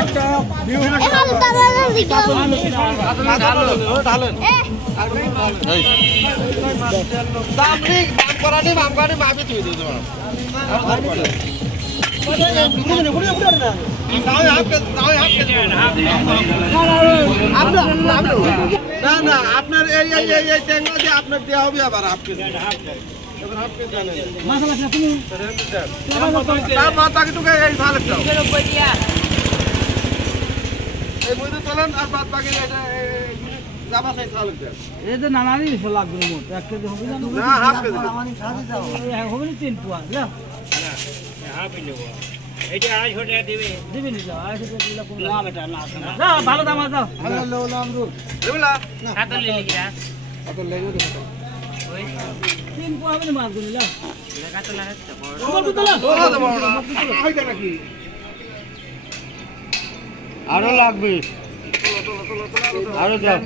একটা ভিউ না না আপনার এই ট্যাঙ্গা দিয়ে আপনার দেওয়া হবে আবার হাফ কেজি এবার হাফ কেজি জানেন মাথা লাগা তুমি তার মাথাকে টুকে এই ভালো দাও এই মইতে চলেন আর বাদ বাকি এটা জামা খাই চালু দেন এই যে নানানি বিশ লাগবে মোট 1 কেজি হবে না না হাফ কেজি আমানি সাথে দাও হবে না 3 পোয়া যাও না হাফ নিব এটা 250 টাকা দিবে দিবি নি যাও 250 টাকা দিলা কম না বেটা না না ভালো দাম দাও ভালো লো আমরুল দেবলা কত লিলি গিয়া কত লেগে দিতে ওই 3 পোয়া হবে না মাছ গুলো যাও কত লাগে তোমার বুতলা ওরা তো বড় আইটা নাকি আরো লাগবে চলো আরো দাও